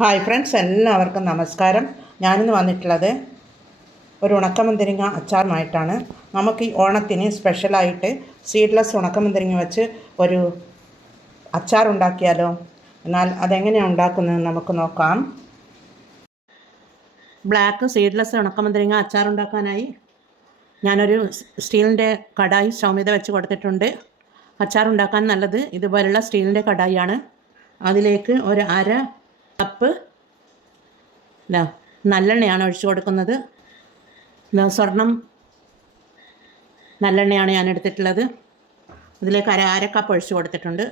Hi friends, എല്ലാവർക്കും നമസ്കാരം. ഞാനിന്ന് വന്നിട്ടുള്ളത് ഒരു ഉണക്കമുന്തിരിങ്ങ അച്ചാറുമായിട്ടാണ്. നമുക്ക് ഈ ഓണത്തിന് സ്പെഷ്യലായിട്ട് സീഡ്ലെസ് ഉണക്കമുന്തിരിങ്ങ വെച്ച് ഒരു അച്ചാറുണ്ടാക്കിയാലോ? എന്നാൽ അതെങ്ങനെയാണ് ഉണ്ടാക്കുന്നത് നമുക്ക് നോക്കാം. ബ്ലാക്ക് സീഡ്ലെസ് ഉണക്കമുന്തിരിങ്ങ അച്ചാറുണ്ടാക്കാനായി ഞാനൊരു സ്റ്റീലിൻ്റെ കടായി സ്റ്റൗ മീത വെച്ച് കൊടുത്തിട്ടുണ്ട്. അച്ചാറുണ്ടാക്കാൻ നല്ലത് ഇതുപോലുള്ള സ്റ്റീലിൻ്റെ കടായിയാണ്. അതിലേക്ക് ഒരു അര കപ്പ് നല്ലെണ്ണയാണ് ഒഴിച്ചു കൊടുക്കുന്നത്. സ്വർണം നല്ലെണ്ണയാണ് ഞാൻ എടുത്തിട്ടുള്ളത്. അതിലേക്ക് അര കപ്പ് ഒഴിച്ചു കൊടുത്തിട്ടുണ്ട്.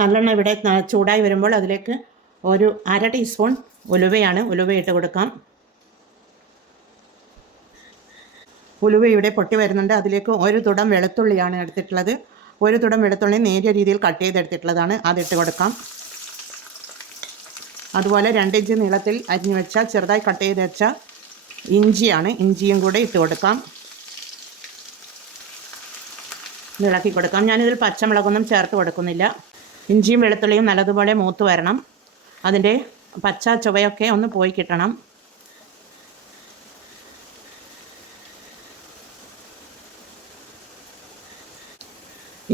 നല്ലെണ്ണ ഇവിടെ ചൂടായി വരുമ്പോൾ അതിലേക്ക് ഒരു അര ടീസ്പൂൺ ഉലുവ ഇട്ട് കൊടുക്കാം. ഉലുവ ഇവിടെ പൊട്ടി വരുന്നുണ്ട്. അതിലേക്ക് ഒരു തുടം വെളുത്തുള്ളിയാണ് എടുത്തിട്ടുള്ളത്. ഒരു തുടം വെളുത്തുള്ളി നേരിയ രീതിയിൽ കട്ട് ചെയ്തെടുത്തിട്ടുള്ളതാണ്, അതിട്ട് കൊടുക്കാം. അതുപോലെ 2 ഇഞ്ച് നീളത്തിൽ അരിഞ്ഞു വെച്ച ചെറുതായി കട്ട് ചെയ്ത് വെച്ച ഇഞ്ചിയും കൂടെ ഇട്ട് കൊടുക്കാം. ഇളക്കി കൊടുക്കാം. ഞാനിതിൽ പച്ചമുളകൊന്നും ചേർത്ത് കൊടുക്കുന്നില്ല. ഇഞ്ചിയും വെളുത്തുള്ളിയും നല്ലതുപോലെ മൂത്ത് വരണം. അതിൻ്റെ പച്ച ചുവയൊക്കെ ഒന്ന് പോയി കിട്ടണം.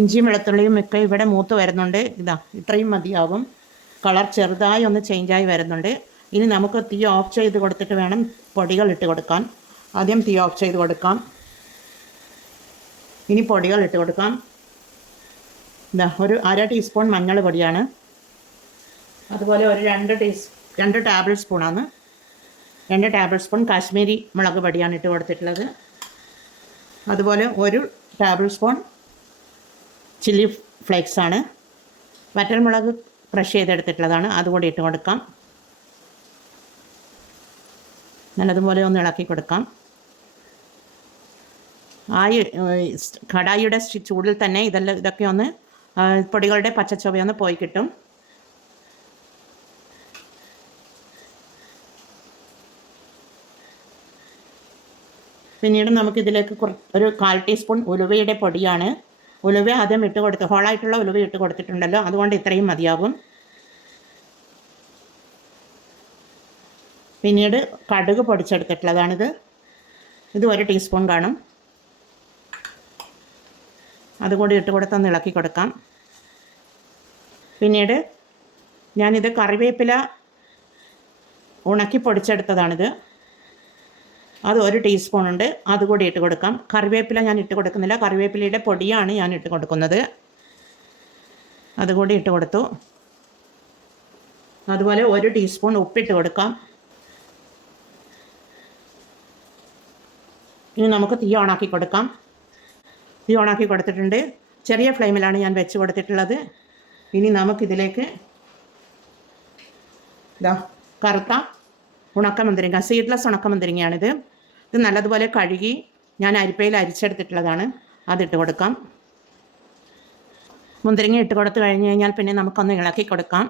ഇഞ്ചിയും വെളുത്തുള്ളിയും ഒക്കെ ഇവിടെ മൂത്ത് വരുന്നുണ്ട്. ഇത്രയും മതിയാവും. കളർ ചെറുതായി ഒന്ന് ചേഞ്ചായി വരുന്നുണ്ട്. ഇനി നമുക്ക് തീ ഓഫ് ചെയ്ത് കൊടുത്തിട്ട് വേണം പൊടികൾ ഇട്ട് കൊടുക്കാൻ. ആദ്യം തീ ഓഫ് ചെയ്ത് കൊടുക്കാം. ഇനി പൊടികൾ ഇട്ട് കൊടുക്കാം. ഒരു അര ടീസ്പൂൺ മഞ്ഞൾ പൊടിയാണ്. അതുപോലെ ഒരു 2 ടേബിൾ സ്പൂണാണ്. 2 ടേബിൾ സ്പൂൺ കാശ്മീരി മുളക് പൊടിയാണ് ഇട്ട് കൊടുത്തിട്ടുള്ളത്. അതുപോലെ 1 ടേബിൾ സ്പൂൺ ചില്ലി ഫ്ലേക്സാണ്. വറ്റൽമുളക് ക്രഷ് ചെയ്തെടുത്തിട്ടുള്ളതാണ്, അതുകൂടി ഇട്ട് കൊടുക്കാം. നല്ലതുപോലെ ഒന്ന് ഇളക്കി കൊടുക്കാം. കടായിയുടെ ചൂടിൽ തന്നെ ഇതൊക്കെ ഒന്ന് പൊടികളുടെ പച്ചച്ചുവയൊന്ന് പോയി കിട്ടും. പിന്നീട് നമുക്കിതിലേക്ക് ഒരു 1/4 ടീസ്പൂൺ ഉലുവയുടെ പൊടിയാണ്. ഉലുവ ആദ്യം ഇട്ട് കൊടുത്ത് ഹോളായിട്ടുള്ള ഉലുവ ഇട്ട് കൊടുത്തിട്ടുണ്ടല്ലോ, അതുകൊണ്ട് ഇത്രയും മതിയാകും. പിന്നീട് കടുക് പൊടിച്ചെടുത്തിട്ടുള്ളതാണിത്. ഇത് 1 ടീസ്പൂൺ കാണും. അതുകൂടി ഇട്ട് കൊടുത്തൊന്ന് ഇളക്കി കൊടുക്കാം. പിന്നീട് ഞാനിത് കറിവേപ്പില ഉണക്കി പൊടിച്ചെടുത്തതാണിത്. അത് 1 ടീസ്പൂൺ ഉണ്ട്, അതുകൂടി ഇട്ട് കൊടുക്കാം. കറിവേപ്പില ഞാൻ ഇട്ട് കൊടുക്കുന്നില്ല, കറിവേപ്പിലയുടെ പൊടിയാണ് ഞാൻ ഇട്ട് കൊടുക്കുന്നത്. അതുകൂടി ഇട്ട് കൊടുത്തു. അതുപോലെ 1 ടീസ്പൂൺ ഉപ്പിട്ട് കൊടുക്കാം. ഇനി നമുക്ക് തീ ഓണാക്കി കൊടുക്കാം. തീ ഓണാക്കി കൊടുത്തിട്ടുണ്ട്. ചെറിയ ഫ്ലെയിമിലാണ് ഞാൻ വെച്ച് കൊടുത്തിട്ടുള്ളത്. ഇനി നമുക്കിതിലേക്ക് കറുത്ത ഉണക്കമുന്തിരിങ്ങ, സീഡ്ലെസ് ഉണക്കമുന്തിരിങ്ങയാണിത്. ഇത് നല്ലതുപോലെ കഴുകി ഞാൻ അരിപ്പയിൽ അരിച്ചെടുത്തിട്ടുള്ളതാണ്, അതിട്ട് കൊടുക്കാം. മുന്തിരിങ്ങ ഇട്ട് കൊടുത്ത് കഴിഞ്ഞ് കഴിഞ്ഞാൽ പിന്നെ നമുക്കൊന്ന് ഇളക്കി കൊടുക്കാം.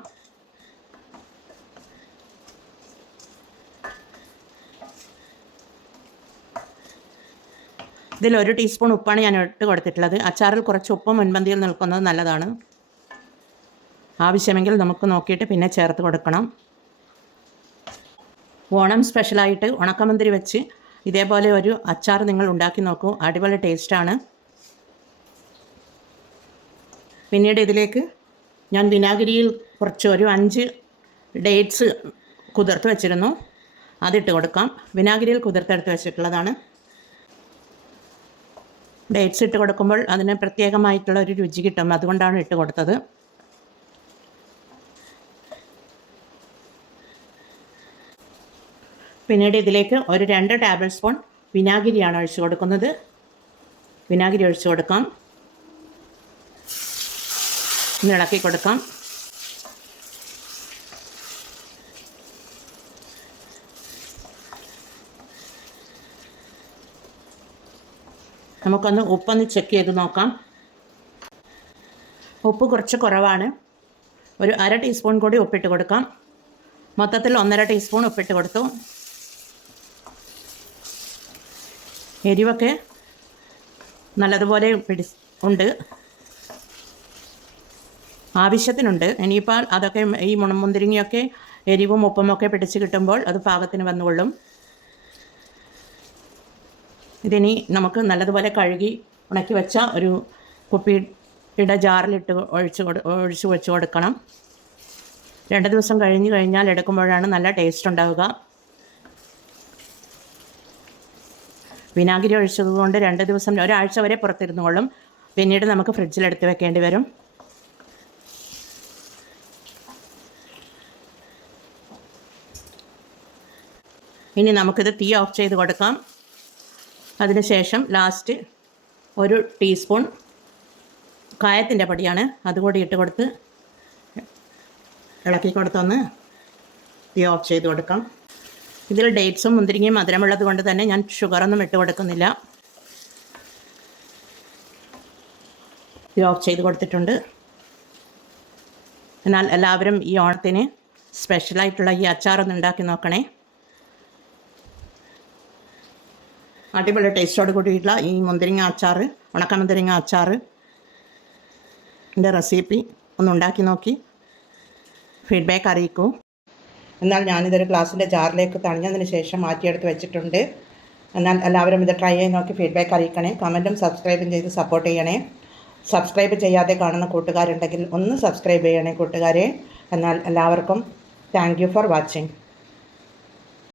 ഇതിൽ 1 ടീസ്പൂൺ ഉപ്പാണ് ഞാൻ ഇട്ട് കൊടുത്തിട്ടുള്ളത്. അച്ചാറിൽ കുറച്ച് ഉപ്പ് മുൻപന്തിയിൽ നിൽക്കുന്നത് നല്ലതാണ്. ആവശ്യമെങ്കിൽ നമുക്ക് നോക്കിയിട്ട് പിന്നെ ചേർത്ത് കൊടുക്കണം. ഓണം സ്പെഷ്യലായിട്ട് ഉണക്കമുന്തിരി വെച്ച് ഇതേപോലെ ഒരു അച്ചാർ നിങ്ങൾ ഉണ്ടാക്കി നോക്കൂ. അടിപൊളി ടേസ്റ്റാണ്. പിന്നീട് ഇതിലേക്ക് ഞാൻ വിനാഗിരിയിൽ കുറച്ച് ഒരു 5 ഡേറ്റ്സ് കുതിർത്ത് വെച്ചിരുന്നു, അതിട്ട് കൊടുക്കാം. വിനാഗിരിയിൽ കുതിർത്തെടുത്ത് വെച്ചിട്ടുള്ളതാണ്. ഡേറ്റ്സ് ഇട്ട് കൊടുക്കുമ്പോൾ അതിന് പ്രത്യേകമായിട്ടുള്ള ഒരു രുചി കിട്ടും, അതുകൊണ്ടാണ് ഇട്ട് കൊടുത്തത്. പിന്നീട് ഇതിലേക്ക് ഒരു 2 ടേബിൾ സ്പൂൺ വിനാഗിരിയാണ് ഒഴിച്ചു കൊടുക്കുന്നത്. വിനാഗിരി ഒഴിച്ചു കൊടുക്കാം. ഒന്ന് ഇളക്കി കൊടുക്കാം. നമുക്കൊന്ന് ഉപ്പൊന്ന് ചെക്ക് ചെയ്ത് നോക്കാം. ഉപ്പ് കുറച്ച് കുറവാണ്. ഒരു അര ടീസ്പൂൺ കൂടി ഉപ്പിട്ട് കൊടുക്കാം. മൊത്തത്തിൽ 1.5 ടീസ്പൂൺ ഉപ്പിട്ട് കൊടുത്തു. എരിവൊക്കെ നല്ലതുപോലെ ഉണ്ട്. ആവശ്യത്തിനുണ്ട്. ഇനിയിപ്പോൾ അതൊക്കെ ഈ മുന്തിരിങ്ങയൊക്കെ എരിവും ഉപ്പുമൊക്കെ പിടിച്ച് കിട്ടുമ്പോൾ അത് പാകത്തിന് വന്നുകൊള്ളും. ഇതിനി നമുക്ക് നല്ലതുപോലെ കഴുകി ഉണക്കി വെച്ച ഒരു കുപ്പിയുടെ ജാറിലിട്ട് ഒഴിച്ച് വെച്ച് കൊടുക്കണം. 2 ദിവസം കഴിഞ്ഞാൽ എടുക്കുമ്പോഴാണ് നല്ല ടേസ്റ്റ് ഉണ്ടാവുക. വിനാഗിരി ഒഴിച്ചതുകൊണ്ട് 2 ദിവസം, ഒരാഴ്ച വരെ പുറത്തിരുന്നുകൊള്ളും. പിന്നീട് നമുക്ക് ഫ്രിഡ്ജിലെടുത്ത് വെക്കേണ്ടി വരും. ഇനി നമുക്കിത് തീ ഓഫ് ചെയ്ത് കൊടുക്കാം. അതിനുശേഷം ലാസ്റ്റ് 1 ടീസ്പൂൺ കായത്തിൻ്റെ പൊടിയാണ്, അതുകൂടി ഇട്ട് കൊടുത്ത് ഇളക്കി കൊടുത്തൊന്ന് തീ ഓഫ് ചെയ്ത് കൊടുക്കാം. ഇതിൽ ഡേറ്റ്സും മുന്തിരിങ്ങയും മധുരമുള്ളത് കൊണ്ട് തന്നെ ഞാൻ ഷുഗറൊന്നും ഇട്ട് കൊടുക്കുന്നില്ല. തീ ഓഫ് ചെയ്ത് കൊടുത്തിട്ടുണ്ട്. എന്നാൽ എല്ലാവരും ഈ ഓണത്തിന് സ്പെഷ്യലായിട്ടുള്ള ഈ അച്ചാറൊന്ന് ഉണ്ടാക്കി നോക്കണേ. അടിപൊളി ടേസ്റ്റോട് കൂടിയിട്ടുള്ള ഈ മുന്തിരിങ്ങ അച്ചാർ, ഉണക്ക മുന്തിരിങ്ങ അച്ചാർ എൻ്റെ റെസിപ്പി ഒന്ന് ഉണ്ടാക്കി നോക്കി ഫീഡ്ബാക്ക് അറിയിക്കൂ. എന്നാൽ ഞാനിതൊരു ഗ്ലാസിൻ്റെ ജാറിലേക്ക് തണിഞ്ഞതിന് ശേഷം മാറ്റിയെടുത്ത് വെച്ചിട്ടുണ്ട്. എന്നാൽ എല്ലാവരും ഇത് ട്രൈ ചെയ്ത് നോക്കി ഫീഡ്ബാക്ക് അറിയിക്കണേ. കമൻറ്റും സബ്സ്ക്രൈബും ചെയ്ത് സപ്പോർട്ട് ചെയ്യണേ. സബ്സ്ക്രൈബ് ചെയ്യാതെ കാണുന്ന കൂട്ടുകാരുണ്ടെങ്കിൽ ഒന്ന് സബ്സ്ക്രൈബ് ചെയ്യണേ കൂട്ടുകാരെ. എന്നാൽ എല്ലാവർക്കും താങ്ക് യു ഫോർ വാച്ചിങ്.